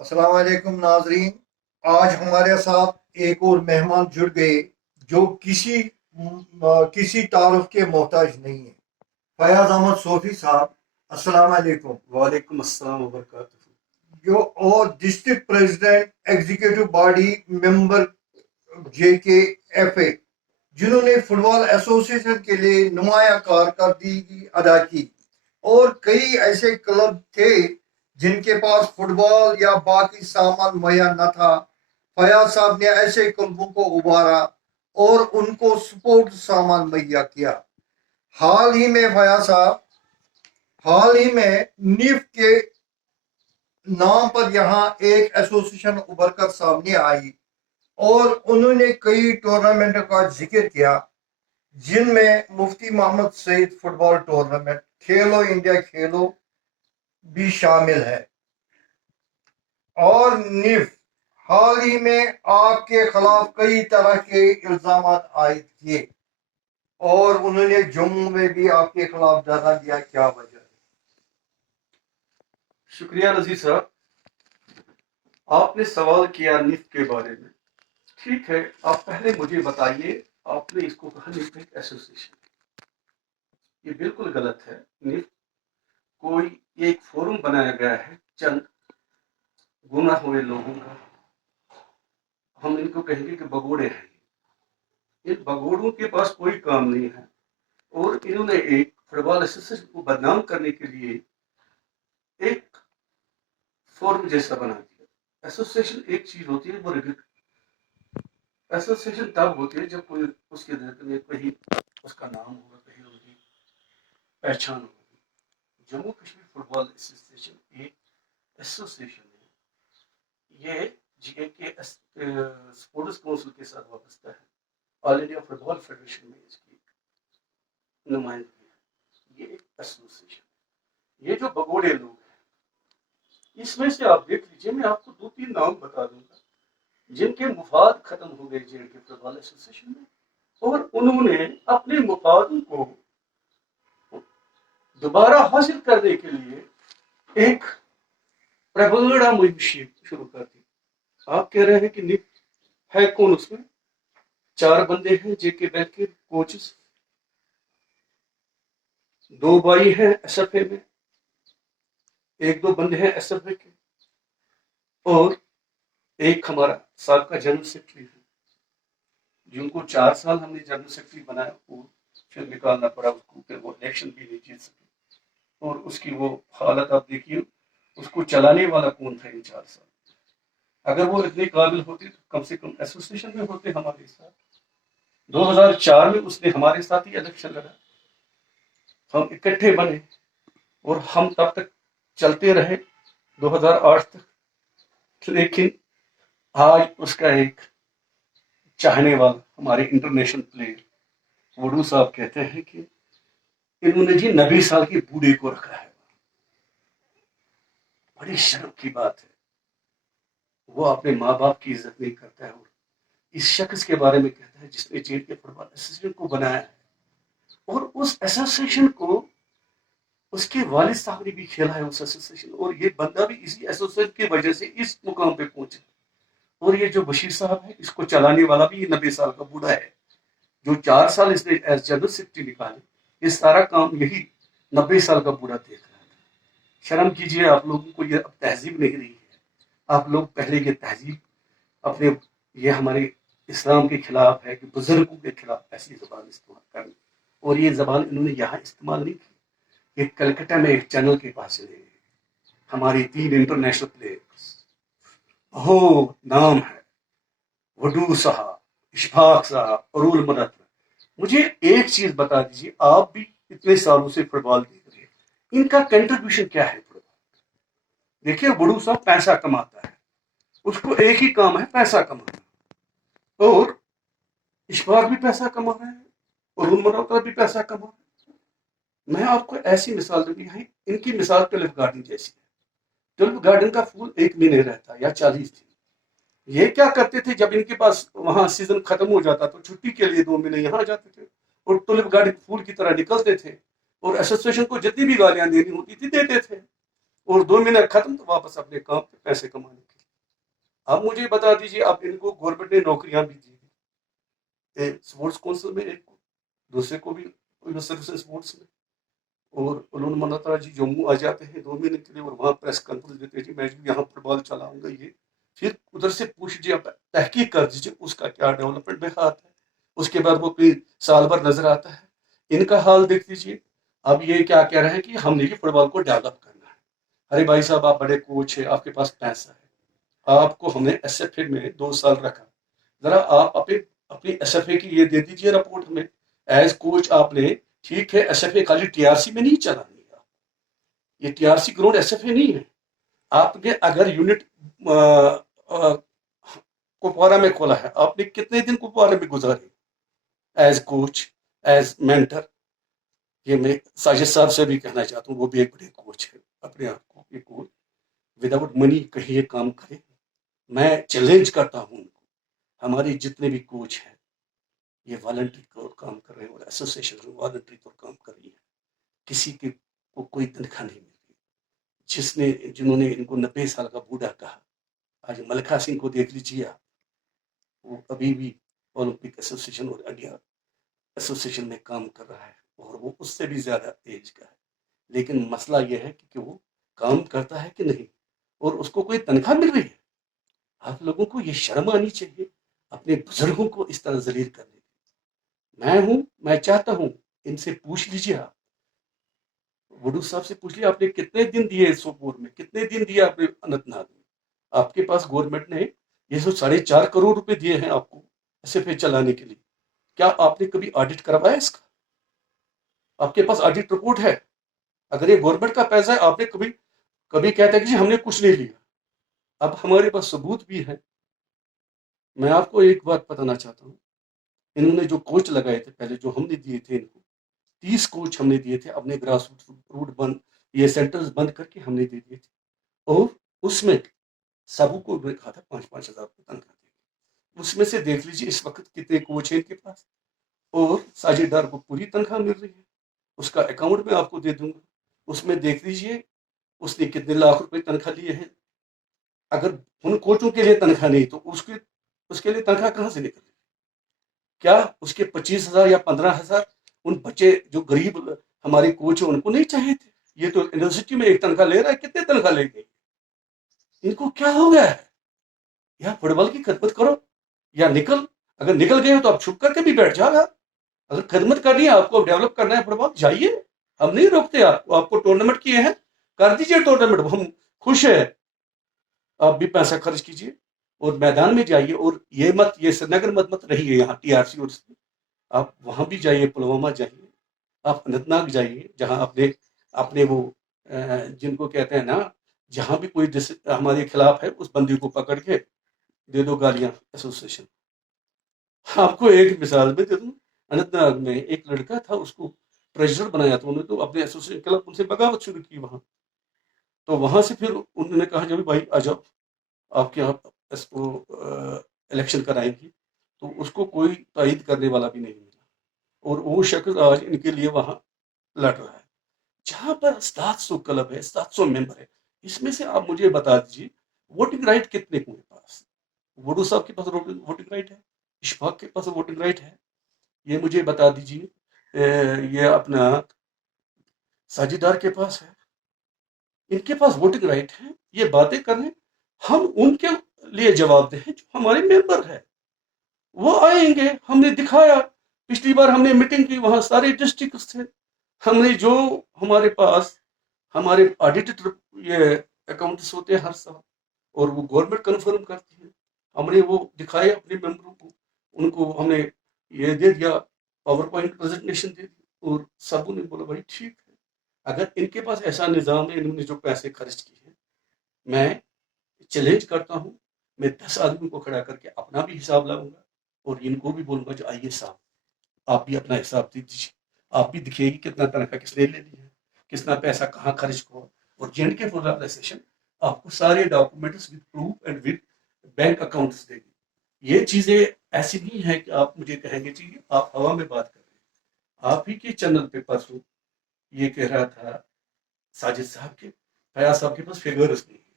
السلام علیکم ناظرین، آج ہمارے ساتھ ایک اور مہمان جڑ گئے جو کسی تعارف کے محتاج نہیں ہے۔ فیاض احمد صوفی صاحب، السلام علیکم۔ وعلیکم السلام وبرکاتہ۔ جو اور ڈسٹرکٹ پریزیڈنٹ ایگزیکٹو باڈی ممبر JK FA، جنہوں نے فٹ بال ایسوسی ایشن کے لیے نمایاں کارکردگی ادا کی، اور کئی ایسے کلب تھے جن کے پاس فٹ بال یا باقی سامان مہیا نہ تھا۔ فیاض صاحب نے ایسے کلبوں کو ابھارا اور ان کو سپورٹ سامان مہیا کیا۔ حال ہی میں نیف کے نام پر یہاں ایک ایسوسی ایشن ابھر کر سامنے آئی، اور انہوں نے کئی ٹورنامنٹ کا ذکر کیا، جن میں مفتی محمد سعید فٹ بال ٹورنامنٹ، کھیلو انڈیا کھیلو بھی شامل ہے۔ اور نیف حال ہی میں آپ کے خلاف کئی طرح کے الزامات عائد کیے، اور انہوں نے جموں میں بھی آپ کے خلاف دھرنا دیا، کیا وجہ ہے؟ شکریہ نذیر صاحب، آپ نے سوال کیا نف کے بارے میں۔ ٹھیک ہے، آپ پہلے مجھے بتائیے، آپ نے اس کو کہا نف ایک ایسوسیشن، یہ بالکل غلط ہے۔ نف کوئی ایک فورم بنایا گیا ہے چند گناہ ہوئے لوگوں کا، ہم ان کو کہیں گے کہ بگوڑے ہیں۔ ان بگوڑوں کے پاس کوئی کام نہیں ہے، اور انہوں نے ایک فٹ بال ایسوسیشن کو بدنام کرنے کے لیے ایک فورم جیسا بنا دیا۔ ایسوسیشن ایک چیز ہوتی ہے، وہ ایسوسیشن تب ہوتی ہے جب کوئی اس کے میں کہیں اس کا نام ہوگا، کہیں اس کی پہچان ہوگی۔ جموں کشمیر فٹ بال ایسوسیشن ایک ایسوسیشن ہے، یہ JK اسپورٹس کونسل کے ساتھ وابستہ ہے۔ آل انڈیا فٹ بال فیڈریشن میں اس کی نمائندگی ہے۔ یہ ایک ایسوسیشن ہے۔ یہ جو بگوڑے لوگ ہیں، اس میں سے آپ دیکھ لیجیے، میں آپ کو 2-3 نام بتا دوں گا جن کے مفاد ختم ہو گئے JK فٹ بال ایسوسیشن میں، اور انہوں نے اپنے مفادوں کو دوبارہ حاصل کرنے کے لیے ایک پروپیگنڈا مہم شروع کر دی۔ آپ کہہ رہے ہیں کہ نپ ہے کون؟ اس میں 4 بندے ہیں JK بینک کے کوچز، 2 بھائی ہیں SFA میں، 1-2 بندے ہیں SFA کے، اور ایک ہمارا سابقہ جنرل سیکرٹری ہے، جن کو 4 سال ہم نے جنرل سیکرٹری بنایا، وہ پھر نکالنا پڑا اس کو، پھر وہ الیکشن بھی نہیں جیت سکے، اور اس کی وہ حالت آپ دیکھیے، اس کو چلانے والا کون تھا ان 4 سال؟ اگر وہ اتنے قابل ہوتے تو کم سے کم ایسوسیشن میں ہوتے ہمارے ساتھ۔ 2004 میں اس نے ہمارے ساتھ ہی الیکشن لڑا، ہم اکٹھے بنے، اور ہم تب تک چلتے رہے 2008 تک۔ لیکن آج اس کا ایک چاہنے والا ہمارے انٹرنیشنل پلیئر وڈو صاحب کہتے ہیں کہ انہوں نے جی 90 سال کے بوڑھے کو رکھا ہے۔ بڑی شرم کی بات ہے، وہ اپنے ماں باپ کی عزت نہیں کرتا ہے، اور اس شخص کے بارے میں کہتا ہے جس نے JK فٹ بال ایسوسیشن کو بنایا ہے، اور اس ایسوسیشن کو اس کے والد صاحب نے بھی کھیلا ہے اس ایسوسیشن، اور یہ بندہ بھی اسی ایسوسیشن کی وجہ سے اس مقام پہ پہنچا۔ اور یہ جو بشیر صاحب ہے، اس کو چلانے والا بھی 90 سال کا بوڑھا ہے، جو 4 سال اس نے ایز جنرل سیکرٹری نکالے، یہ سارا کام یہی 90 سال کا بوڑھا دیکھ رہا تھا۔ شرم کیجیے، آپ لوگوں کو یہ اب تہذیب نہیں رہی ہے۔ آپ لوگ پہلے یہ تہذیب اپنے، یہ ہمارے اسلام کے خلاف ہے کہ بزرگوں کے خلاف ایسی زبان استعمال کرنا، اور یہ زبان انہوں نے یہاں استعمال نہیں کی، یہ کلکتہ میں ایک چینل کے پاس چلے گئے۔ ہماری 3 انٹرنیشنل پلیئرز بہت نام ہے، وڈو صاحب، اشفاق صاحب، ارول مدت۔ مجھے ایک چیز بتا دیجیے، آپ بھی اتنے سالوں سے فٹ بال دیکھ رہے ہیں، ان کا کنٹریبیوشن کیا ہے فٹ بال؟ دیکھیے، وڈو صاحب پیسہ کماتا ہے، اس کو ایک ہی کام ہے پیسہ کمانا، اور اشفاق بھی پیسہ کما رہے ہیں، ارول مدت بھی پیسہ کما رہے ہیں۔ میں آپ کو ایسی مثال دوں گی، ان کی مثال ٹولپ گارڈن جیسی ہے۔ ٹولپ گارڈن کا پھول 1 مہینے رہتا یا 40 دن۔ یہ کیا کرتے تھے، جب ان کے پاس وہاں سیزن ختم ہو جاتا تو چھٹی کے لیے 2 مہینے یہاں جاتے تھے، اور ٹولپ گارڈن پھول کی طرح نکلتے تھے، اور ایسوسیشن کو جتنی بھی گالیاں دینی ہوتی تھی دیتے تھے، اور 2 مہینے ختم تو واپس اپنے کام پہ پیسے کمانے کے اب مجھے بتا دیجیے، اب ان کو گورنمنٹ نے نوکریاں بھی دی، اسپورٹس کونسل میں ایک کو، دوسرے کو بھی سروس اسپورٹس میں، اور انہوں نے مناتا جی جموں آ جاتے ہیں 2 مہینے کے لیے اور وہاں پریس کانفرنس دیتے ہیں جی میں یہاں فٹ بال چلاؤں گا یہ، پھر ادھر سے پوچھ لیجیے، تحقیق کر دیجیے اس کا کیا ڈیولپمنٹ میں ہاتھ ہے، اس کے بعد وہ کوئی سال بھر نظر آتا ہے۔ ان کا حال دیکھ لیجیے، اب یہ کیا کہہ رہے ہیں کہ ہم نے یہ فٹ بال کو ڈیولپ کرنا ہے۔ ارے بھائی صاحب، آپ بڑے کوچ ہیں، آپ کے پاس پیسہ ہے، آپ کو ہم نے ایس ایف اے میں 2 سال رکھا، ذرا آپ اپنی ایس ایف اے کی یہ دے دیجیے رپورٹ ہمیں، ایز کوچ آپ نے، ٹھیک ہے ایس ایف اے خالی ٹی آر سی میں نہیں چلانی ہے، یہ T R C ground S F A نہیں ہے، آپ نے اگر یونٹ کپوارہ میں کھولا ہے، آپ نے کتنے دن کپوارہ میں گزارے ایز کوچ، ایز مینٹر؟ یہ میں ساجد صاحب سے بھی کہنا چاہتا ہوں، وہ بھی ایک بڑے کوچ ہے، اپنے آپ کو یہ کوچ وداؤٹ منی کہیں یہ کام کرے؟ میں چیلنج کرتا ہوں ان کو، ہمارے جتنے بھی کوچ ہیں یہ والنٹری طور کام کر رہے ہیں، اور ایسوسیشن والنٹری طور کام کر رہی ہے، کسی کو کوئی تنخواہ نہیں مل رہی، جنہوں نے ان کو 90 سال کا بوڑھا کہا، آج ملکہ سنگھ کو دیکھ لیجیے آپ، وہ ابھی بھی اولمپک ایسوسیشن اور انڈیا ایسوسیشن میں کام کر رہا ہے، اور وہ اس سے بھی زیادہ ایج کا ہے، لیکن مسئلہ یہ ہے کہ وہ کام کرتا ہے کہ نہیں، اور اس کو کوئی تنخواہ مل رہی ہے؟ آپ لوگوں کو یہ شرم آنی چاہیے اپنے بزرگوں کو اس طرح ذلیل کرنے کی۔ میں چاہتا ہوں ان سے پوچھ لیجیے، آپ وڈو صاحب سے پوچھ لیے، آپ نے کتنے دن دیے سوپور میں، کتنے دن دیے آپ نے اننت ناگ میں؟ آپ کے پاس گورنمنٹ نے یہ 4.5 کروڑ روپے دیے ہیں آپ کو ایس ایف اے چلانے کے لیے، کیا آپ نے کبھی آڈٹ کروایا اس کا؟ آپ کے پاس آڈٹ رپورٹ ہے؟ اگر یہ گورنمنٹ کا پیسہ ہے، آپ نے کبھی کہتا ہے کہ جی ہم نے کچھ نہیں لیا؟ اب ہمارے پاس ثبوت بھی ہے۔ میں آپ کو ایک بات بتانا چاہتا ہوں، انہوں نے جو کوچ لگائے تھے پہلے، جو ہم نے دیے تھے ان کو 30 کوچ ہم نے دیے تھے، اپنے گراس روٹ بند، یہ سینٹرز بند کر کے ہم نے دے دیے تھے، اور اس میں سب کو کہا تھا 5,000 روپے تنخواہ دے، اس میں سے دیکھ لیجیے اس وقت کتنے کوچ ہیں ان کے پاس، اور ساجد ڈار کو پوری تنخواہ مل رہی ہے، اس کا اکاؤنٹ میں آپ کو دے دوں گا، اس میں دیکھ لیجیے اس نے کتنے لاکھ روپے تنخواہ لیے ہیں۔ اگر ان کوچوں کے لیے تنخواہ نہیں تو اس کے لیے تنخواہ کہاں سے نکل؟ کیا اس کے 25,000 یا 15,000 ان بچے جو غریب ہمارے کوچ ہیں ان کو نہیں چاہیے تھے؟ یہ تو یونیورسٹی میں ایک تنخواہ لے رہا ہے، کتنے تنخواہ لے گئی؟ ان کو کیا ہو گیا ہے؟ یا فٹ بال کی خدمت کرو یا نکل، اگر نکل گئے ہو تو آپ چھپ کر کے بھی بیٹھ جاؤ گا، اگر خدمت کرنی ہے آپ کو، ڈیولپ کرنا ہے فٹ بال، جائیے، ہم نہیں روکتے آپ کو ٹورنامنٹ کیے ہیں، کر دیجیے ٹورنامنٹ، ہم خوش ہیں، آپ بھی پیسہ خرچ کیجیے اور میدان میں جائیے، اور یہ سری نگر مت رہیے یہاں ٹی آر سی، اور آپ وہاں بھی جائیے، پلوامہ جائیے، آپ اننت ناگ جائیے، جہاں اپنے وہ جن کو کہتے ہیں نا، جہاں بھی کوئی ہمارے خلاف ہے اس بندی کو پکڑ کے دے دو گالیاں ایسوسیشن۔ آپ کو ایک مثال میں دے دوں، اننت ناگ میں ایک لڑکا تھا، اس کو ٹریجرر بنایا تھا انہوں نے، تو اپنے ایسوسیشن کے خلاف ان سے بغاوت شروع کی وہاں، تو وہاں سے پھر انہوں نے کہا جب بھائی آ جاؤ آپ کے یہاں الیکشن کرائیں گی، تو اس کو کوئی تائید کرنے والا بھی نہیں ملا، اور وہ شخص آج ان کے لیے وہاں لڑ رہا ہے، جہاں پر 700 کلب ہے، 700 ممبر ہے، اس میں سے آپ مجھے بتا دیجیے ووٹنگ رائٹ کتنے کے پاس؟ وڈو صاحب کے پاس ووٹنگ رائٹ ہے، اشفاق کے پاس ووٹنگ رائٹ ہے، یہ مجھے بتا دیجیے یہ اپنا ساجد ڈار کے پاس ہے، ان کے پاس ووٹنگ رائٹ ہے، یہ باتیں کریں، ہم ان کے لیے جواب دیں جو ہمارے ممبر ہے، وہ آئیں گے، ہم نے دکھایا، پچھلی بار ہم نے میٹنگ کی، وہاں سارے ڈسٹرکٹس تھے، ہم نے جو ہمارے پاس ہمارے آڈیٹڈ یہ اکاؤنٹس ہوتے ہیں ہر سال، اور وہ گورنمنٹ کنفرم کرتی ہے، ہم نے وہ دکھائے اپنے ممبروں کو، ان کو ہم نے یہ دے دیا، پاور پوائنٹ پریزنٹیشن دے دی، اور سب نے بولا بھائی ٹھیک ہے، اگر ان کے پاس ایسا نظام ہے، انہوں نے جو پیسے خرچ کیے ہیں، میں چیلنج کرتا ہوں، میں 10 آدمیوں کو کھڑا کر کے اپنا بھی حساب لاؤں گا، اور ان کو بھی بولوں گا جو آئیے صاحب آپ بھی اپنا حساب دے دیجیے، آپ بھی دکھیے گی کتنا تنخواہ کس نے لے لی ہے، کتنا پیسہ کہاں خرچ ہوا، اور جن کے فل آرگنائزیشن آپ کو سارے documents with proof and with bank accounts دے گی۔ یہ چیزیں ایسی نہیں ہے کہ آپ مجھے کہیں گے جی آپ ہوا میں بات کر رہے ہیں، آپ ہی کے چینل پہ پرسوں یہ کہہ رہا تھا ساجد صاحب کے، فیاض صاحب کے پاس فگرز نہیں ہے،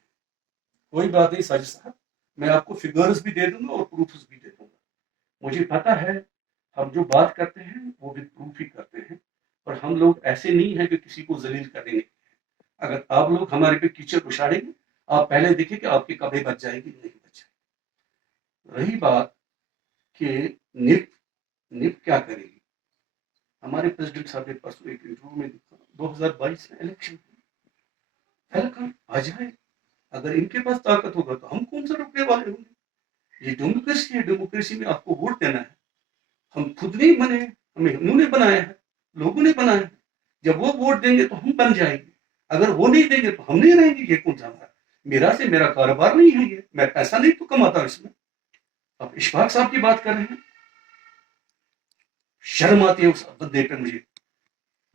کوئی بات نہیں ساجد صاحب، میں آپ کو فگرز بھی دے دوں گا اور پروفز بھی دے دوں گا. مجھے پتا ہے ہم جو بات کرتے ہیں وہ بھی پروف ہی کرتے ہیں, اور ہم لوگ ایسے نہیں ہیں کہ کسی کو ذلیل کریں گے. اگر آپ لوگ ہمارے پہ کیچڑ اچھاڑیں گے, آپ پہلے دیکھیں کہ آپ کی کبھی بچ جائے گی نہیں بچ جائے گی. رہی بات کہ نپ کیا کرے گی, ہمارے پریزیڈنٹ صاحب نے پرسوں ایک انٹرویو میں دیکھا 2022 میں الیکشن ویلکم آ جائے, اگر ان کے پاس طاقت ہوگا تو ہم کون سا روکنے والے ہوں گے. یہ ڈیموکریسی ہے, ڈیموکریسی میں آپ کو ووٹ دینا ہے. ہم خود نہیں بنے, ہمیں انہوں نے بنایا ہے, لوگوں نے بنایا ہے. جب وہ ووٹ دیں گے تو ہم بن جائیں گے, اگر وہ نہیں دیں گے تو ہم نہیں رہیں گے. یہ کون سا میرا سے میرا کاروبار نہیں ہے, یہ میں پیسہ نہیں تو کماتا اس میں. اب اشفاق صاحب کی بات کر رہے ہیں, شرم آتی ہے اس بندے پہ مجھے.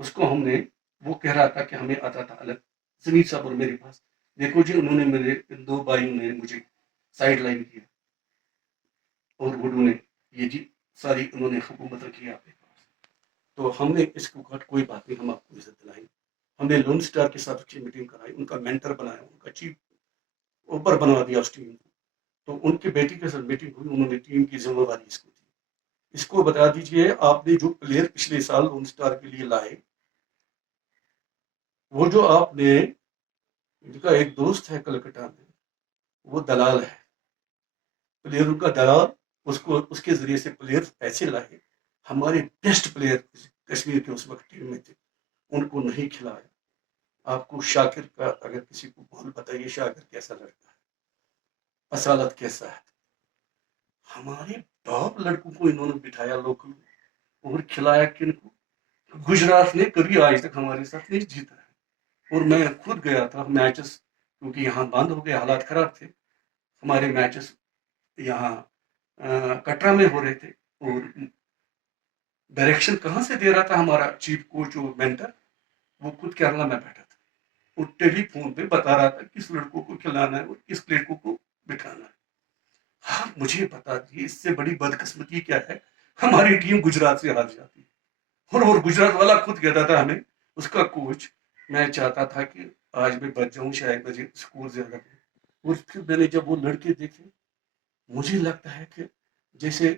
اس کو ہم نے, وہ کہہ رہا تھا کہ ہمیں آتا تھا الگ, زمین صاحب اور میرے پاس. دیکھو جی, انہوں نے میرے دو بھائیوں نے مجھے سائڈ لائن کیا, اور وڈو نے یہ جی ساری انہوں نے حکومت رکھی آپ کے پاس. تو ہم نے اس کو کہا کوئی بات نہیں, ہم آپ کو عزت دلائیں. ہم نے لون سٹار کے ساتھ اچھی میٹنگ کرائی, ان کا مینٹر بنایا, ان کا چیف اوپر بنوا دیا اس ٹیم کو. تو ان کی بیٹی کے ساتھ میٹنگ ہوئی, انہوں نے ٹیم کی ذمہ داری اس کو دی. اس کو بتا دیجئے آپ نے جو پلیئر پچھلے سال لون سٹار کے لیے لائے, وہ جو آپ نے, ان کا ایک دوست ہے کلکتہ میں, وہ دلال ہے, پلیئروں کا دلال. اس کے ذریعے سے پلیئر ایسے لائے, ہمارے بیسٹ پلیئر کشمیر کے اس وقت ٹیم میں تھے, ان کو نہیں کھلایا. آپ کو شاکر کا اگر کسی کو بول بتائیے شاکر کیسا لڑکا ہے, اصالت کیسا ہے. ہمارے ٹاپ لڑکوں کو انہوں نے بٹھایا لوکل, اور کھلایا کن کو, گجرات نے کبھی آج تک ہمارے ساتھ نہیں جیتا ہے. اور میں خود گیا تھا میچز, کیونکہ یہاں بند ہو گئے, حالات خراب تھے. ہمارے میچز یہاں کٹرا میں ہو رہے تھے, اور ڈائریکشن کہاں سے دے رہا تھا ہمارا چیف کوچ اور مینٹر, وہ خود کیرلا میں بیٹھا تھا, اور ٹیلی فون پہ بتا رہا تھا کس لڑکوں کو کھلانا ہے اور کس لڑکوں کو بٹھانا ہے. ہاں مجھے بتا دیے اس سے بڑی بدقسمتی کیا ہے, ہماری ٹیم گجرات سے ہار جاتی ہے. اور گجرات والا خود کہتا تھا ہمیں, اس کا کوچ, میں چاہتا تھا کہ آج میں بچ جاؤں, شاید مجھے اسکور زیادہ ہے. اور پھر میں نے جب وہ لڑکے دیکھے, مجھے لگتا ہے کہ جیسے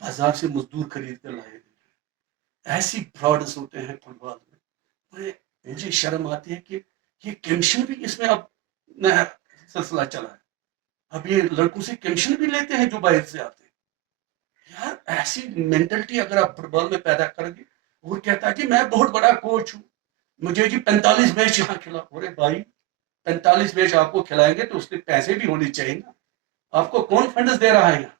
بازار سے مزدور خرید کر لائے گئے. ایسی فراڈز ہوتے ہیں فٹ بال میں. مجھے شرم آتی ہے کہ یہ کمیشن بھی اس میں اب نیا سلسلہ چلا ہے. اب یہ لڑکوں سے کمیشن بھی لیتے ہیں جو باہر سے آتے ہیں. یار ایسی مینٹلٹی اگر آپ فٹ بال میں پیدا کریں گے, اور کہتا ہے کہ میں بہت بڑا کوچ ہوں, مجھے جی 45 میچ یہاں کھلا. ارے بھائی 45 میچ آپ کو کھلائیں گے تو اس کے پیسے بھی ہونے چاہیے نا. آپ کو کون فنڈز دے رہا ہے یہاں؟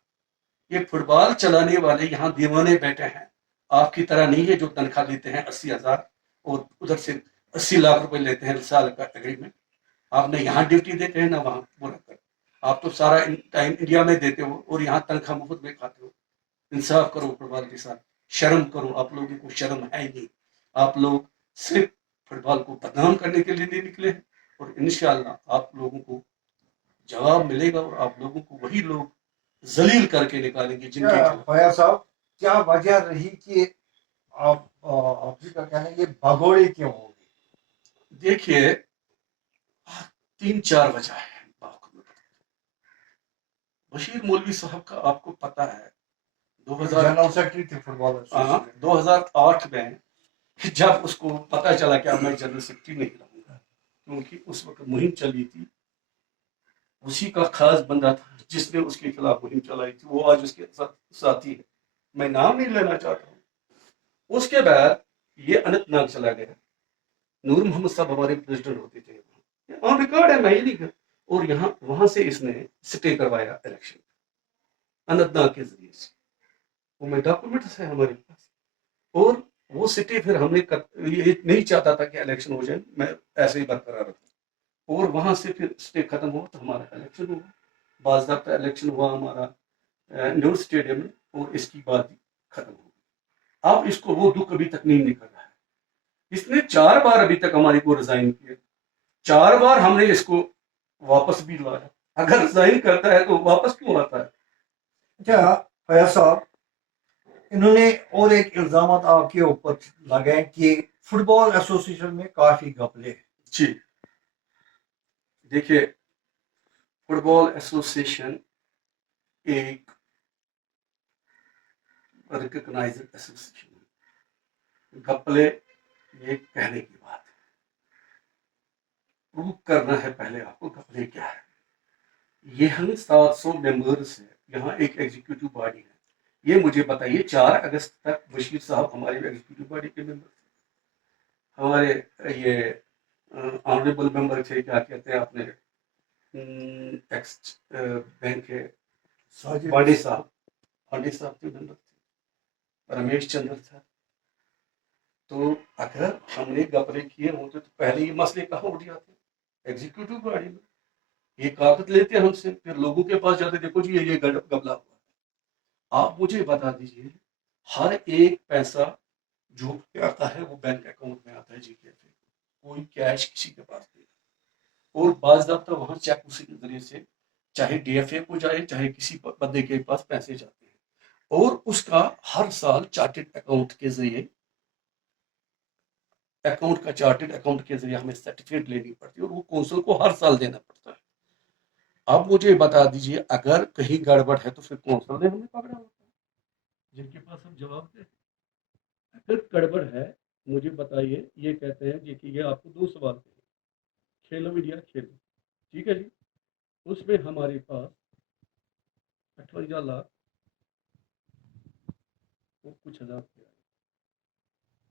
یہ فٹ بال چلانے والے یہاں دیوانے بیٹھے ہیں, آپ کی طرح نہیں ہے جو تنخواہ لیتے ہیں 80,000 اور ادھر سے 80 لاکھ روپے لیتے ہیں سال کا اگریمنٹ. آپ نے یہاں ڈیوٹی دیتے ہیں نہ وہاں پورا کر. آپ تو سارا ٹائم انڈیا میں دیتے ہو اور یہاں تنخواہ مفت میں کھاتے ہو. انصاف کرو فٹ بال کے ساتھ, شرم کرو. آپ لوگوں کو شرم ہے نہیں. آپ لوگ صرف فٹ بال کو بدنام کرنے کے لیے نہیں نکلے ہیں, اور انشاءاللہ آپ لوگوں کو جواب ملے گا, اور آپ لوگوں کو وہی لوگ ذلیل کر کے نکالیں گے جن کے خلاف. فیاض صاحب, کیا وجہ رہی کہ آپ جی کا کہنا ہے یہ بھگوڑے کیوں ہو گئی؟ دیکھیے 3-4 وجہ ہے. بشیر مولوی صاحب کا آپ کو پتا ہے جنرل سیکرٹری تھے فٹ بال ایسوسی 2008 میں جب اس کو پتا چلا کہ اب میں جنرل سیکرٹری نہیں رہوں گا, کیونکہ اس وقت مہم چلی تھی, اسی کا خاص بندہ تھا جس نے اس کے خلاف مہم چلائی تھی, وہ آج اس کے ساتھی ہے, میں نام نہیں لینا چاہتا ہوں. اس کے بعد یہ اننت ناگ چلا گیا. نور محمد صاحب ہمارے پریزیڈنٹ ہوتے تھے, آن ریکارڈ ہے, میں ہی نہیں کر. اور یہاں وہاں سے اس نے سٹے کروایا الیکشن اننت ناگ کے ذریعے سے, وہ میں ڈاکومنٹس ہے ہمارے پاس. اور وہ سٹے پھر ہم نے یہ نہیں چاہتا تھا کہ الیکشن ہو جائے, میں ایسے ہی برقرار رکھوں. اور وہاں سے پھر اسٹے ختم ہوا تو ہمارا الیکشن ہوا, باضابطہ الیکشن ہوا ہمارا نیور اسٹیڈیم میں, اور اس کی بات ختم ہو گئی. اب اس کو وہ دکھ ابھی تک نہیں نکل رہا ہے. اس نے 4 بار ابھی تک ہماری کو ریزائن کیا, 4 بار ہم نے اس کو واپس بھی لایا. اگر ریزائن کرتا ہے تو واپس کیوں آتا ہے؟ اچھا فیاض صاحب, انہوں نے اور ایک الزامات آپ کے اوپر لگائے کہ فٹ بال ایسوسی ایشن میں کافی گھپلے ہیں. جی دیکھیے فٹ بال ایسوسیشن ایک ریکگنائزڈ ایسوسیشن ہے. گپلے یہ کہنے کی بات ہے, پروو کرنا ہے پہلے آپ کو گپلے کیا ہے. یہ ہم 700 ممبرس ہیں, یہاں ایک ایگزیکٹو باڈی ہے. یہ مجھے بتائیے 4 اگست تک بشیر صاحب ہمارے ایگزیکٹو باڈی کے ممبر تھے, ہمارے یہ آنریبل ممبر تھے, کیا کہتے ہیں اپنے ایکس بینک کے پانڈے صاحب کے ممبر تھے, رمیش چندر تھا. تو اگر ہم نے گپلے کیے ہوتے تو پہلے یہ مسئلے کہاں اٹھ جاتے ایگزیکٹو باڈی میں. یہ کاغذ لیتے ہم سے, پھر لوگوں کے پاس جاتے, دیکھو جی یہ گبلا ہوا. آپ مجھے بتا دیجیے ہر ایک پیسہ جو آتا ہے وہ بینک اکاؤنٹ میں آتا ہے جی کے پہ, کوئی کیش کسی کے پاس نہیں. اور بعض دفعہ وہاں چیک اسی کے ذریعے سے چاہے ڈی ایف اے کو جائے چاہے کسی بندے کے پاس پیسے جاتے ہیں, اور اس کا ہر سال چارٹرڈ اکاؤنٹ کے ذریعے چارٹرڈ اکاؤنٹ کے ذریعے ہمیں سرٹیفکیٹ لینی پڑتی ہے, اور وہ کونسل کو ہر سال دینا پڑتا ہے. اب مجھے بتا دیجیے اگر کہیں گڑبڑ ہے تو پھر کونسل نے ہمیں پکڑا ہوتا ہے, جن کے پاس ہم جواب دیں. اگر گڑبڑ ہے مجھے بتائیے, یہ کہتے ہیں کہ یہ آپ کو 2 سوال تھے, کھیلو انڈیا کھیلو, ٹھیک ہے جی, اس میں ہمارے پاس 58 لاکھ اور کچھ ہزار روپیہ,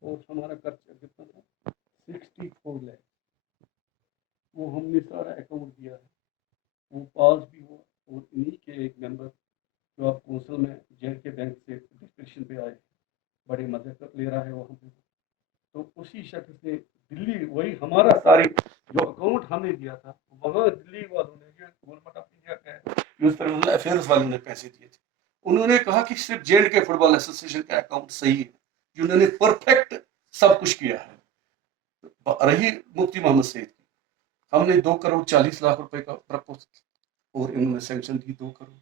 اور ہمارا خرچہ کتنا تھا 64 لاکھ. وہ ہم نے سارا اکاؤنٹ دیا ہے, وہ پاس بھی ہوا, اور انہیں کے ایک ممبر جو آپ کونسل میں جیل کے بینک سے ڈسکرپشن پہ آئے, بڑے مدد لے رہا ہے وہاں پہ, تو اسی شخص نے دلی وہی ہمارا ساری جو اکاؤنٹ ہم نے دیا تھا وہاں دلی والوں نے جو گورنمنٹ آف انڈیا کا نیوز افیئرس والوں نے پیسے دیے تھے. انہوں نے کہا کہ صرف جے اینڈ کے فٹ بال ایسوسیشن کا اکاؤنٹ صحیح ہے, جنہوں نے پرفیکٹ سب کچھ کیا ہے. رہی مفتی محمد سعید کی, ہم نے 2 کروڑ 40 لاکھ روپے کا پرپوز, اور انہوں نے سینکشن دی 2 کروڑ,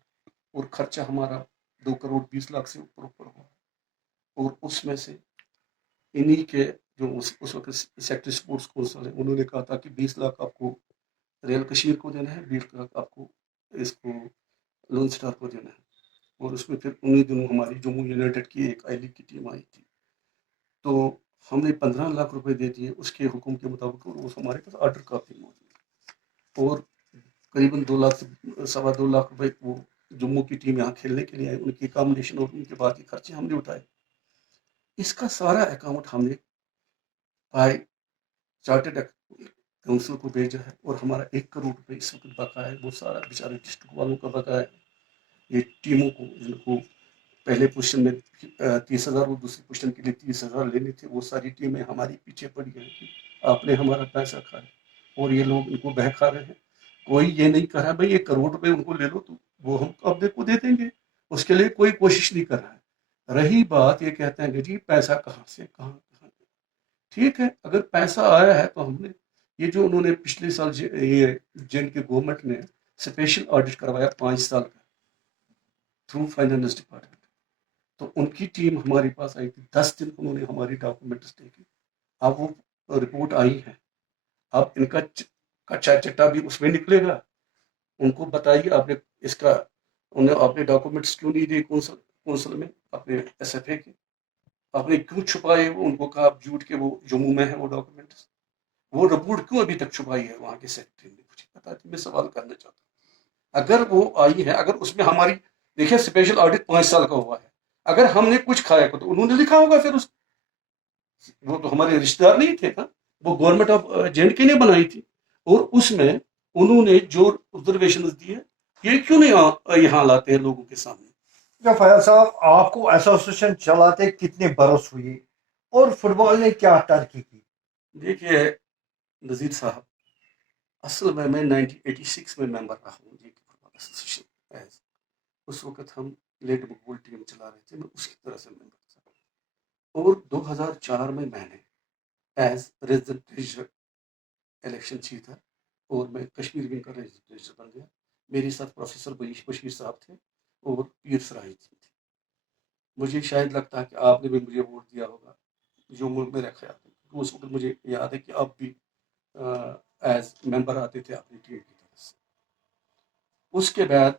اور خرچہ ہمارا 2 کروڑ 20 لاکھ سے اوپر ہوا. اور اس میں سے انہی کے جو اس وقت سیکٹری سپورٹس کونسل ہے, انہوں نے کہا تھا کہ 20 لاکھ آپ کو ریل کشمیر کو دینا ہے, 20 لاکھ آپ کو اس کو لون سٹار کو دینا ہے. اور اس میں پھر انہیں دنوں ہماری جموں یونائٹیڈ کی ایک آئی لیگ کی ٹیم آئی تھی, تو ہم نے 15 لاکھ روپے دے دیے اس کے حکم کے مطابق, اور وہ ہمارے پاس آرڈر کاپی موجود ہے. اور قریباً 2 لاکھ سے 2.25 لاکھ روپے وہ جموں کی ٹیم یہاں کھیلنے کے لیے آئی, ان کی اکامڈیشن اور ان کے بعد کے خرچے ہم نے اٹھائے. اس کا سارا اکاؤنٹ ہم نے بائی چارٹرڈ کونسل کو بھیجا ہے, اور ہمارا 1 کروڑ روپے اس وقت بقا ہے, وہ سارا بیچارے ڈسٹرکٹ والوں کا بقا ہے. یہ ٹیموں کو جن کو پہلے پوزیشن میں 30,000 اور دوسری پوزیشن کے لیے 30,000 لینے تھے, وہ ساری ٹیمیں ہماری پیچھے پڑی ہیں کہ آپ نے ہمارا پیسہ کھایا, اور یہ لوگ ان کو بہکا رہے ہیں. کوئی یہ نہیں کہہ رہا بھائی 1 کروڑ روپے ان کو لے لو, تو وہ ہم آپ کو دے دیں گے, اس کے لیے کوئی کوشش نہیں کر رہا ہے. رہی بات یہ کہتے ہیں کہ جی پیسہ کہاں سے کہاں, ٹھیک ہے اگر پیسہ آیا ہے تو ہم نے یہ جو انہوں نے پچھلے سال یہ جن کے گورنمنٹ نے اسپیشل آڈٹ کروایا 5 سال کا تھرو فائنانس ڈپارٹمنٹ, تو ان کی ٹیم ہمارے پاس آئی تھی. 10 دن انہوں نے ہماری ڈاکومنٹس دیکھے. اب وہ رپورٹ آئی ہے, اب ان کا کچا چٹا بھی اس میں نکلے گا. ان کو بتائیے آپ نے اس کا آپ نے ڈاکومنٹس کیوں نہیں دیے کونسل میں اپنے ایس ایف اے کے, آپ نے کیوں چھپائے, ان کو کہا جھوٹ کے وہ جموں میں ہے وہ ڈاکومنٹس, وہ رپورٹ کیوں ابھی تک چھپائی ہے وہاں کے سیکرٹری نے, مجھے پتا ہے, میں سوال کرنا چاہتا ہوں. اگر وہ آئی ہے, اگر اس میں ہماری دیکھیں اسپیشل آڈٹ 5 سال کا ہوا ہے, اگر ہم نے کچھ کھایا تو انہوں نے لکھا ہوگا, پھر وہ تو ہمارے رشتے دار نہیں تھے نا, وہ گورنمنٹ آف جے اینڈ کے نے بنائی تھی, اور اس میں انہوں نے جو آبزرویشن دی ہے یہ کیوں نہیں یہاں لاتے ہیں لوگوں کے سامنے. فیاض صاحب آپ کو ایسوسیشن چلاتے کتنے برس ہوئے اور فٹ بال نے کیا ترقی کی؟ دیکھیے نذیر صاحب, اصل میں 1986 میں ممبر رہا ہوں جی فٹ بال ایسوسیشن. اس وقت ہم لیٹ مقبول ٹیم چلا رہے تھے, میں اس کی طرح سے ممبر تھا, اور 2004 میں نے ایز ریزیڈنٹ ٹریجرر الیکشن جیتا, اور میں کشمیر ونگ کا ریزیڈنٹ ٹریجرر بن گیا. میرے ساتھ پروفیسر بشیر صاحب تھے اور پیر سرائی تھی. مجھے شاید لگتا ہے کہ آپ نے بھی مجھے ووٹ دیا ہوگا, جو ملک میں رکھا ہے. اس وقت مجھے یاد ہے کہ آپ بھی ایز ممبر آتے تھے اپنی ٹیم کی طرف سے. اس کے بعد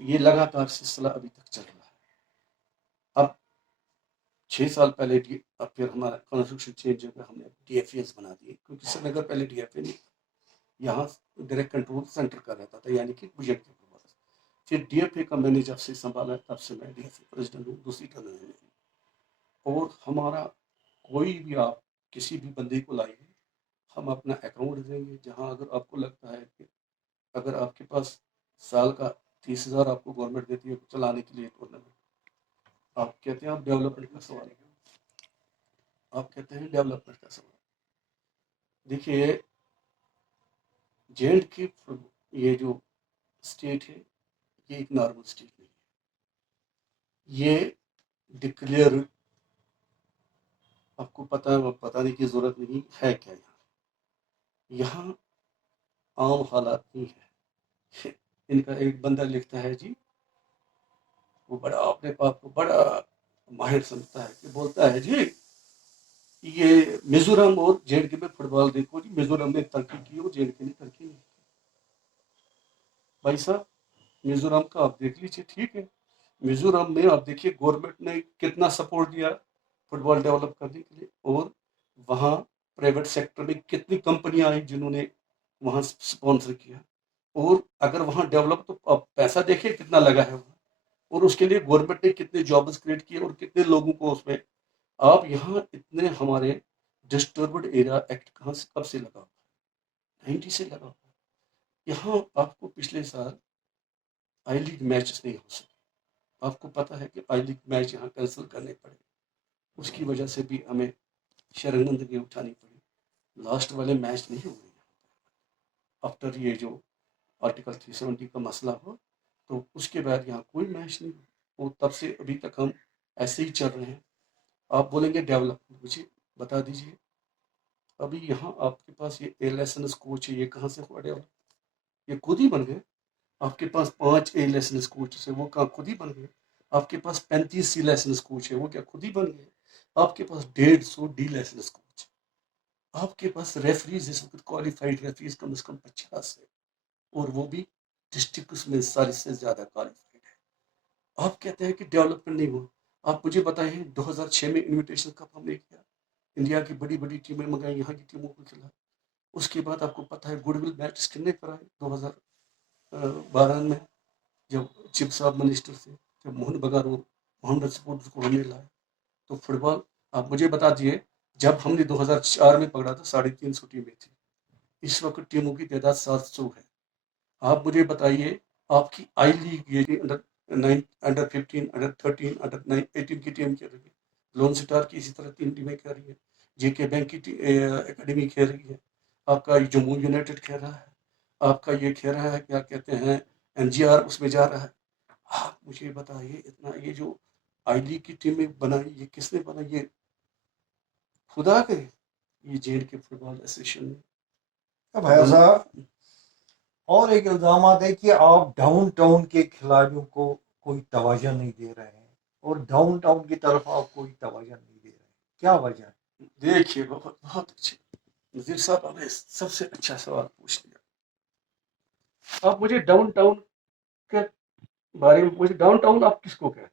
یہ لگاتار سلسلہ ابھی تک چل رہا ہے. اب 6 سال پہلے اب پھر ہمارا کانسٹیٹیوشن چینج ہو گیا, ہم نے ڈی ایف ایز بنا دیے, کیونکہ سری نگر پہلے ڈی ایف اے نہیں تھا, یہاں ڈائریکٹ کنٹرول سینٹر کا رہتا تھا, یعنی کہ بجٹ کے اوپر. پھر ڈی ایف اے کا میں نے جب سے سنبھالا تب سے میں ڈی ایف اے پریزیڈنٹ ہوں, دوسری ٹرم میں. اور ہمارا کوئی بھی آپ کسی بھی بندے کو لائیے, ہم اپنا اکاؤنٹ دیں گے, جہاں اگر آپ کو لگتا ہے کہ اگر آپ کے پاس سال کا 30,000 آپ کو گورنمنٹ دیتی ہے چلانے کے لیے ٹورنامنٹ, آپ کہتے ہیں آپ ڈیولپمنٹ کا سوال ہے, آپ کہتے ہیں ڈیولپمنٹ کا سوال. دیکھیے جے اینڈ کے یہ جو اسٹیٹ ہے یہ ایک نارمل اسٹیٹ نہیں ہے, یہ ڈکلیئر آپ کو بتانے کی ضرورت نہیں ہے کیا. یہاں عام حالات نہیں ہے. ان کا ایک بندہ لکھتا ہے جی, وہ بڑا اپنے آپ کو بڑا ماہر سمجھتا ہے, کہ بولتا ہے جی یہ میزورم اور جے اینڈ کے میں فٹ بال دیکھو جی, میزورم نے ترقی کی اور جے اینڈ کے نے ترقی نہیں کی. بھائی صاحب میزورم کا آپ دیکھ لیجیے, ٹھیک ہے, میزورم میں آپ دیکھیے گورنمنٹ نے کتنا سپورٹ دیا فٹ بال ڈیولپ کرنے کے لیے, اور وہاں پرائیویٹ سیکٹر میں کتنی کمپنیاں آئیں جنہوں نے وہاں اسپانسر کیا, اور اگر وہاں ڈیولپ تو آپ پیسہ دیکھیں کتنا لگا ہے وہاں, اور اس کے لیے گورنمنٹ نے کتنے جابز کریٹ کیے اور کتنے لوگوں کو اس میں. آپ یہاں اتنے ہمارے ڈسٹربڈ ایریا ایکٹ کہاں سے کب سے لگا, 90 سے لگا. یہاں آپ کو پچھلے سال آئی لیگ میچز نہیں ہو سکے, آپ کو پتا ہے کہ آئی لیگ میچ یہاں کینسل کرنے پڑے, اس کی وجہ سے بھی ہمیں شرمندگی اٹھانی پڑی. لاسٹ والے میچ نہیں ہوئے آفٹر یہ جو آرٹیکل 370 کا مسئلہ ہو, تو اس کے بعد یہاں کوئی میچ نہیں ہوا, اور تب سے ابھی تک ہم ایسے ہی چل رہے ہیں. آپ بولیں گے ڈیولپمنٹ, مجھے بتا دیجیے ابھی یہاں آپ کے پاس یہ اے لائسنس کوچ ہے, یہ کہاں سے ہوا ڈیولپ؟ یہ خود ہی بن گئے. آپ کے پاس 5 اے لائسنس کوچ ہے, وہ کہاں خود ہی بن گئے. آپ کے پاس 35 سی لائسنس کوچ ہے, وہ کیا خود ہی بن گئے. آپ کے پاس 150 ڈی لائسنس کوچ, آپ کے پاس ریفریز اس وقت کوالیفائڈ ریفریز کم از کم 50 ہے, اور وہ بھی ڈسٹرکٹس میں سارے سے زیادہ کوالیفائڈ ہے. آپ کہتے ہیں کہ ڈیولپمنٹ نہیں ہوا. آپ مجھے بتائیں 2006 میں انویٹیشن کپ ہم نے کیا, انڈیا کی بڑی بڑی ٹیمیں منگائی, یہاں کی ٹیموں کو کھلا. اس کے بعد آپ کو پتا ہے گڈ ول میچز کن نے کرائے 2012 میں, جب چپ صاحب منسٹر تھے, جب موہن بگان اور محمد سپورٹس کو ہم نے لایا. تو فٹ بال آپ مجھے بتا دیجیے, جب ہم نے 2004 میں پکڑا تھا 350 ٹیمیں تھی, اس وقت ٹیموں کی تعداد 700 ہے. آپ مجھے بتائیے آپ کی آئی لیگ یہ انڈر 15, انڈر 13, انڈر 18 کی ٹیم کھیل رہی ہے, لون سٹار کی اسی طرح 3 ٹیمیں کھیل رہی ہیں, جے کے بینک کی اکیڈمی کھیل رہی ہے, آپ کا جموں یونائٹڈ کھیل رہا ہے, آپ کا یہ کھیل رہا ہے کیا کہتے ہیں این جی آر اس میں جا رہا ہے. آپ مجھے بتائیے اتنا یہ جو آئی لیگ کی ٹیمیں بنائی, یہ کس نے بنائی؟ یہ خدا کے یہ جے اینڈ کے فٹ بال ایسوسیشن نے. بھیا صاحب, اور ایک الزامات ہے کہ آپ ڈاؤن ٹاؤن کے کھلاڑیوں کو کوئی توجہ نہیں دے رہے ہیں, اور ڈاؤن ٹاؤن کی طرف آپ کوئی توجہ نہیں دے رہے ہیں, کیا وجہ ہے؟ دیکھیے بہت اچھے نذیر صاحب, آپ نے سب سے اچھا سوال پوچھ لیا. آپ مجھے ڈاؤن ٹاؤن کے بارے میں پوچھیں, ڈاؤن ٹاؤن آپ کس کو کہتے ہیں؟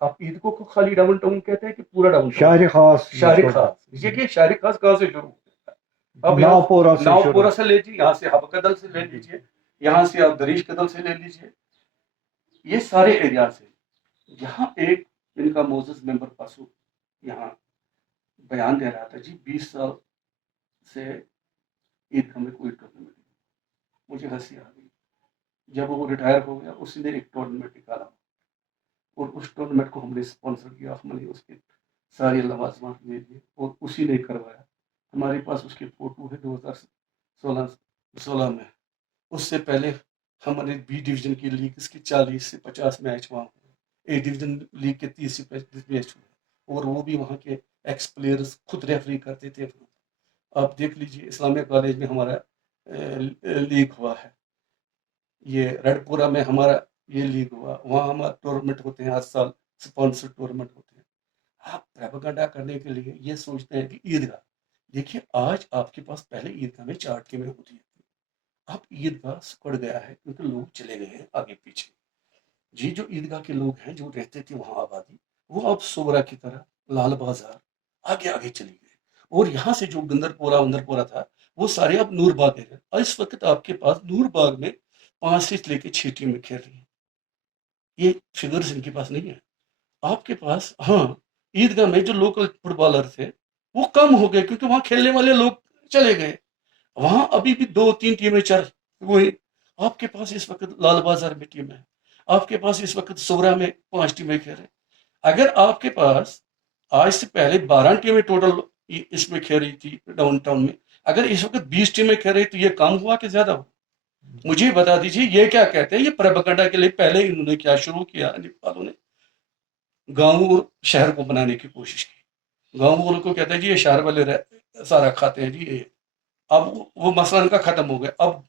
آپ عید کو خالی ڈاؤن ٹاؤن کہتے ہیں کہ پورا ڈاؤن ٹاؤن؟ شہر خاص, شہر خاص. یہ شہر خاص کہاں سے شروع ہوتا ہے؟ اب ناؤپورا سے لے لیجیے, یہاں سے حب کدل سے لے لیجیے, یہاں سے آپ دریش کدل سے لے لیجیے, یہ سارے ایریا سے. یہاں ایک ان کا موزز ممبر پرسوں یہاں بیان دے رہا تھا جی 20 سال سے عید میں کوئی ٹورنامنٹ نہیں. مجھے ہنسی آ گئی. جب وہ ریٹائر ہو گیا اسی نے ایک ٹورنامنٹ نکالا, اور اس ٹورنامنٹ کو ہم نے اسپانسر کیا, ہم نے اس کے سارے لوازمات لے لیے اور اسی نے کروایا. ہمارے پاس اس کے فوٹو ہے 2016 میں. اس سے پہلے ہمارے بی ڈویژن کی لیگ اس کی 40 سے 50 میچ وہاں ہوئے, اے ڈویژن لیگ کے 30 سے 35 میچ ہوئے, اور وہ بھی وہاں کے ایکس پلیئرز خود ریفری کرتے تھے. آپ دیکھ لیجیے اسلامیہ کالج میں ہمارا لیگ ہوا ہے, یہ ریڈ پورہ میں ہمارا یہ لیگ ہوا, وہاں ہمارا ٹورنامنٹ ہوتے ہیں ہر سال, اسپانسر ٹورنامنٹ ہوتے ہیں. آپ پروپیگنڈا کرنے کے لیے یہ سوچتے ہیں کہ عیدگاہ, دیکھیے آج آپ کے پاس پہلے عیدگاہ میں 4 ٹیمیں ہوتی ہیں, اب عیدگاہ سکڑ گیا ہے کیونکہ لوگ چلے گئے ہیں آگے پیچھے. یہ جو عیدگاہ کے لوگ ہیں جو رہتے تھے وہاں آبادی، وہ اب سورا کی طرح لال بازار آگے آگے چلی گئے. اور یہاں سے جو گندر پورا تھا وہ سارے اب نور باغ ہے. اور اس وقت آپ کے پاس نور باغ میں 5 سے لے کے 6 ٹیمیں کھیل رہی ہیں. یہ فگرز ان کے پاس نہیں ہے. آپ کے پاس ہاں عیدگاہ میں جو لوکل فٹ بالر تھے وہ کم ہو گئے کیونکہ وہاں کھیلنے والے لوگ چلے گئے. وہاں ابھی بھی 2-3 ٹیمیں چل وہی. آپ کے پاس اس وقت لال بازار میں ٹیم ہے. آپ کے پاس اس وقت سورا میں 5 ٹیمیں کھیل رہے. اگر آپ کے پاس آج سے پہلے 12 ٹیمیں ٹوٹل اس میں کھیل رہی تھی ڈاؤن ٹاؤن میں، اگر اس وقت 20 ٹیمیں کھیل رہی تو یہ کم ہوا کہ زیادہ ہوا؟ مجھے بتا دیجیے. یہ کیا کہتے ہیں؟ یہ پروپیگنڈا کے لیے پہلے انہوں نے کیا شروع کیا، والوں نے گاؤں اور شہر کو بنانے کی کوشش کی. گاؤں والوں کو کہتے ہیں جی یہ شہر والے سارا کھاتے ہیں جی یہ. اب وہ مسئلہ ان کا ختم ہو گیا. اب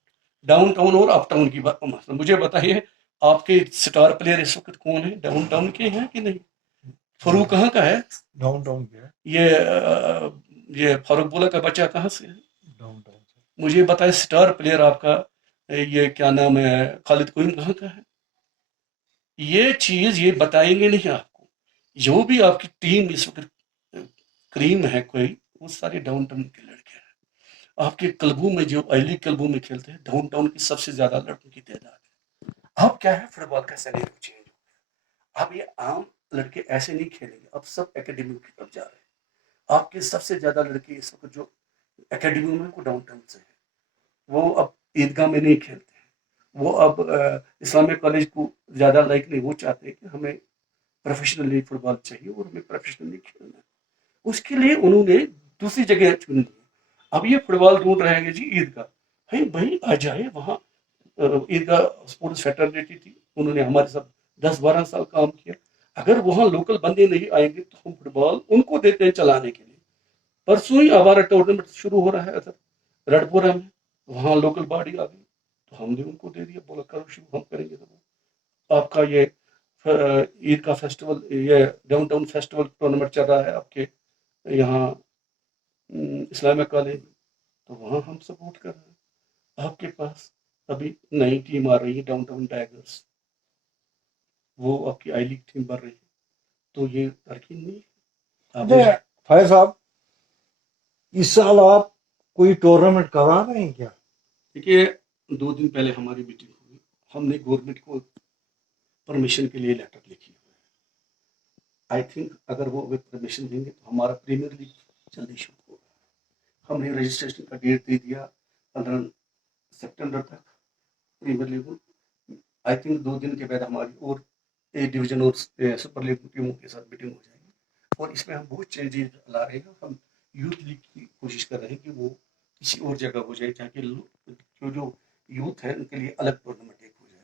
ڈاؤن ٹاؤن اور اپ ٹاؤن کی بات مسئلہ. مجھے بتائیے آپ کے سٹار پلیئر اس وقت کون ہیں؟ ڈاؤن ٹاؤن کے ہیں کہ نہیں؟ فاروق کہاں کا ہے؟ ڈاؤن ٹاؤن کیا یہ فاروق بولا کا بچہ کہاں سے ہے؟ ڈاؤن ٹاؤن مجھے بتائے سٹار پلیئر آپ کا یہ کیا نام ہے خالد کوئم کہاں کا ہے؟ یہ چیز یہ بتائیں گے نہیں آپ کو. جو بھی آپ کی ٹیم اس وقت کریم ہے کوئی، وہ سارے ڈاؤن ٹاؤن کے لڑکے ہیں. آپ کے کلبوں میں جو آئی لیگ کلبوں میں کھیلتے ہیں ڈاؤن ٹاؤن کی سب سے زیادہ لڑکوں کی تعداد ہے. اب کیا ہے فٹ بال کا سینیریو چینج ہو گیا. اب یہ عام لڑکے ایسے نہیں کھیلیں گے. اب سب اکیڈمی کی طرف جا رہے ہیں. آپ کے سب سے زیادہ لڑکے اس وقت جو اکیڈمی میں وہ ڈاؤن ٹاؤن سے ہیں. وہ اب عیدگاہ میں نہیں کھیلتے ہیں. وہ اب اسلامیہ کالج کو زیادہ لائک نہیں. وہ چاہتے ہیں کہ ہمیں پروفیشنلی فٹ بال چاہیے اور ہمیں پروفیشنلی کھیلنا ہے. اس کے لیے انہوں نے دوسری جگہ چن لی. اب یہ فٹ بال ڈھونڈ رہے ہیں جی عیدگاہ. بھائی آ جائے وہاں. عیدگاہ اسپورٹس فیٹرنیٹی تھی، انہوں نے ہمارے ساتھ 10-12 سال کام کیا. اگر وہاں لوکل بندے نہیں آئیں گے تو ہم فٹ بال ان کو دیتے ہیں چلانے کے لیے. پرسوں ہی ہمارا ٹورنامنٹ شروع ہو رہا ہے ادھر رڈ پورہ میں. وہاں لوکل باڈی آ گئی تو ہم نے ان کو دے دیا، بولا کرو شروع ہم کریں گے. آپ کا یہ عید کا فیسٹیول، یہ ڈاؤن ٹاؤن فیسٹیول ٹورنامنٹ چل رہا ہے آپ کے یہاں اسلامیہ کالج، تو وہاں ہم سپورٹ کر رہے ہیں. آپ کے پاس ابھی نئی ٹیم آ رہی ہے ڈاؤن ٹاؤن ٹائگرز، وہ آپ کی آئی لیگ ٹیم بن رہی ہے. تو یہ ترقی نہیں ہے. فیض صاحب اس سال آپ کوئی ٹورنامنٹ کروا رہے ہیں کیا؟ دیکھیے 2 دن پہلے ہماری میٹنگ ہوئی. ہم نے گورنمنٹ کو پرمیشن کے لیے لیٹر لکھی ہوئی ہے. آئی تھنک اگر وہ پرمیشن دیں گے تو ہمارا پریمیئر لیگ جلدی شروع ہوگا. ہم نے رجسٹریشن کا ڈیٹ دے دیا 15 سپٹمبر تک پریمیئر لیگ. آئی تھنک 2 دن کے بعد ہماری اور اے ڈویژن اور سپر لیگ ٹیموں کے ساتھ میٹنگ ہو جائے گی. اور اس میں ہم بہت چینجز لا رہے ہیں. ہم یوتھ لیگ کی کوشش کر رہے ہیں کہ وہ کسی اور جگہ ہو جائے تاکہ جو یوتھ ہے ان کے لیے الگ ٹورنامنٹ ایک ہو جائے.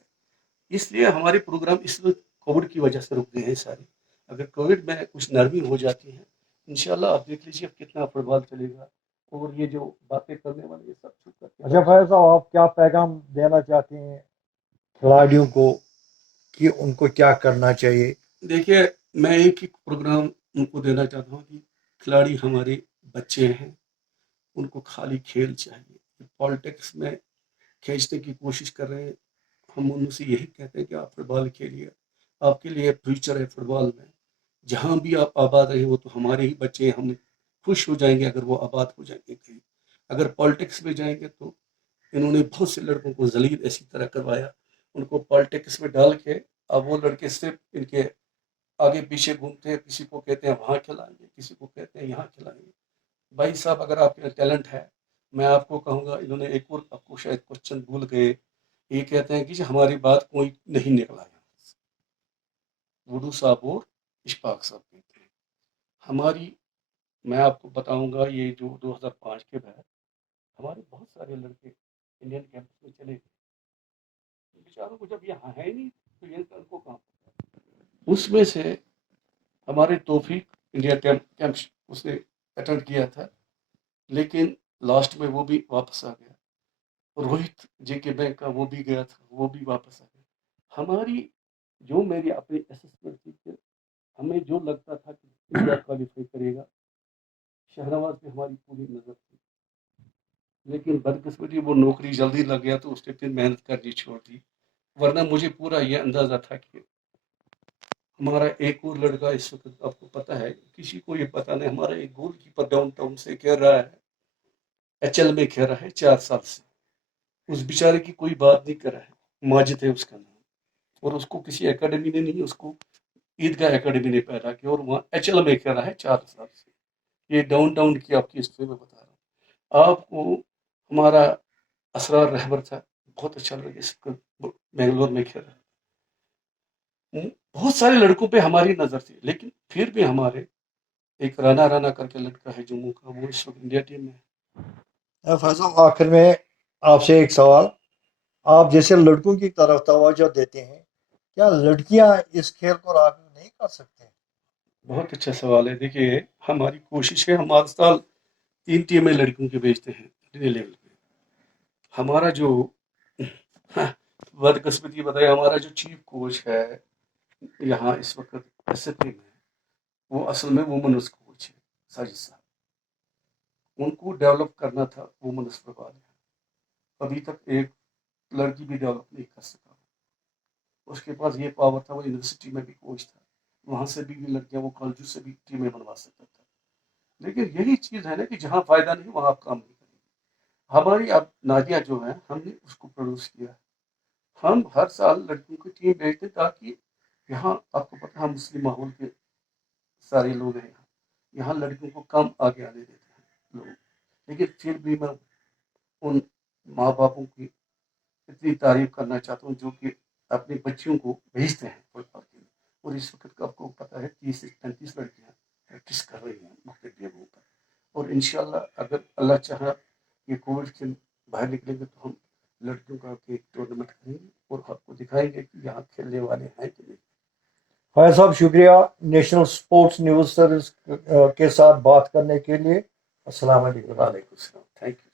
اس لیے ہمارے پروگرام اس وقت کووڈ کی وجہ سے رک گئے ہیں سارے. اگر کووڈ میں کچھ نرمی ہو جاتی ہے انشاءاللہ آپ دیکھ لیجیے اب کتنا فٹ بال چلے گا. اور یہ جو باتیں کرنے والے یہ سب چھوٹ کر اچھا فیض صاحب آپ کیا پیغام دینا چاہتے ہیں کھلاڑیوں کو کہ ان کو کیا کرنا چاہیے؟ دیکھیے میں ایک ہی پروگرام ان کو دینا چاہتا ہوں کہ کھلاڑی ہمارے بچے ہیں، ان کو خالی کھیل چاہیے. پالیٹکس میں کھینچنے کی کوشش کر رہے ہیں. ہم ان سے یہی کہتے ہیں کہ آپ فٹ بال کھیلیے، آپ کے لیے فیوچر ہے فٹ بال میں. جہاں بھی آپ آباد رہے وہ تو ہمارے ہی بچے ہیں. ہم خوش ہو جائیں گے اگر وہ آباد ہو جائیں گے کہیں. اگر پالیٹکس میں جائیں گے تو انہوں نے بہت سے لڑکوں کو ذلیل ایسی طرح کروایا. ان کو پالیٹکس میں ڈال کے اب وہ لڑکے صرف ان کے آگے پیچھے گھومتے ہیں. کسی کو کہتے ہیں وہاں کھلائیں گے، کسی کو کہتے ہیں یہاں کھلائیں گے. بھائی صاحب اگر آپ کے ٹیلنٹ ہے، میں آپ کو کہوں گا انہوں نے ایک اور آپ کو شاید کوشچن بھول گئے. یہ کہتے ہیں کہ ہماری بات کوئی نہیں نکلا ہے. وڈو صاحب اور اشفاق صاحب کہتے ہیں ہماری. میں آپ کو بتاؤں گا یہ جو 2005 کے بعد ہمارے بہت سارے لڑکے انڈین کیمپس میں چلے گئے. بیچاروں کو جب یہاں ہے نہیں تو ان کو کہاں پتا. اس میں سے ہمارے توفیق انڈیا کیمپ اس نے اٹینڈ کیا تھا لیکن لاسٹ میں وہ بھی واپس آ گیا. روہت جے کے بینک کا وہ بھی گیا تھا، وہ بھی واپس آ گیا. ہماری جو میری اپنی اسسمنٹ تھی کہ ہمیں جو لگتا تھا کہ انڈیا کوالیفائی کرے گا، شہنواز پہ ہماری پوری نظر تھی. لیکن بدقسمتی وہ نوکری جلدی لگ گیا تو اس نے پھر محنت کرنی چھوڑ دی، ورنہ مجھے پورا یہ اندازہ تھا کہ ہمارا ایک اور لڑکا اس وقت آپ کو پتہ ہے، کسی کو یہ پتہ نہیں، ہمارا ایک گول کیپر ڈاؤن ٹاؤن سے کھیل رہا ہے، ایچ ایل میں کھیل رہا ہے 4 سال سے، اس بیچارے کی کوئی بات نہیں کر رہا ہے، ماجد ہے اس کا نام، اور اس کو کسی اکیڈمی نے نہیں، اس کو عیدگاہ اکیڈمی نے پیدا کیا اور وہاں ایچ ایل میں کھیل رہا ہے 4 سال سے۔ یہ ڈاؤن ٹاؤن کی آپ کی ہسٹری میں بتا رہا ہوں آپ کو۔ ہمارا اسرار رہبر تھا، بہت اچھا لڑکا، اس کو بنگلور میں کھیل رہا ہے۔ بہت سارے لڑکوں پہ ہماری نظر تھی، لیکن پھر بھی ہمارے ایک رانا رانا کر کے لڑکا ہے جموں کا، وہ اس وقت انڈیا ٹیم میں ہے۔ فیض صاحب آخر میں آپ سے ایک سوال، آپ جیسے لڑکوں کی طرف توجہ دیتے ہیں، کیا لڑکیاں اس کھیل کو راغب نہیں کر سکتے؟ بہت اچھا سوال ہے۔ دیکھیے ہماری کوشش ہے، ہم ہر سال 3 ٹیمیں لڑکیوں کے بھیجتے ہیں انٹرنیشنل لیول پہ۔ ہمارا جو بدقسمتی بتائے، ہمارا جو چیف کوچ ہے یہاں اس وقت ایس ایف میں، وہ اصل میں وومنس کوچ ہے، ساجد صاحب، ان کو ڈیولپ کرنا تھا وومنس پر بعد، ابھی تک ایک لڑکی بھی ڈیولپ نہیں کر سکا۔ اس کے پاس یہ پاور تھا، وہ یونیورسٹی میں بھی کوچ تھا، وہاں سے بھی لڑکیاں، وہ کالجوں سے بھی ٹیمیں بنوا سکتا تھا۔ لیکن یہی چیز ہے نا کہ جہاں فائدہ نہیں وہاں آپ کام نہیں کریں گے۔ ہماری اب نادیہ جو ہے، ہم نے اس کو پروڈیوس کیا ہے، ہم ہر سال لڑکیوں کی ٹیم بھیجتے تاکہ یہاں آپ کو پتا ہم مسلم ماحول کے سارے لوگ ہیں، یہاں لڑکیوں کو کم آگے آنے دیتے ہیں لوگ، لیکن پھر بھی میں ان ماں باپوں کی اتنی تعریف کرنا چاہتا ہوں جو کہ اپنے بچیوں کو بھیجتے ہیں فٹ بال کے لیے، اور اس وقت آپ کو پتہ ہے 30 سے 35 لڑکیاں پریکٹس کر رہی ہیں مختلف جگہوں پر، اور انشاءاللہ اگر اللہ چاہا یہ کووڈ سے باہر نکلیں گے تو ہم لڑکیوں کا ایک ٹورنامنٹ کریں گے اور آپ کو دکھائیں گے کہ یہاں کھیلنے والے ہیں کہ نہیں۔ فیض صاحب شکریہ نیشنل سپورٹس نیوز سروس کے ساتھ بات کرنے کے لیے۔ السلام علیکم۔ وعلیکم السلام، تھینک یو۔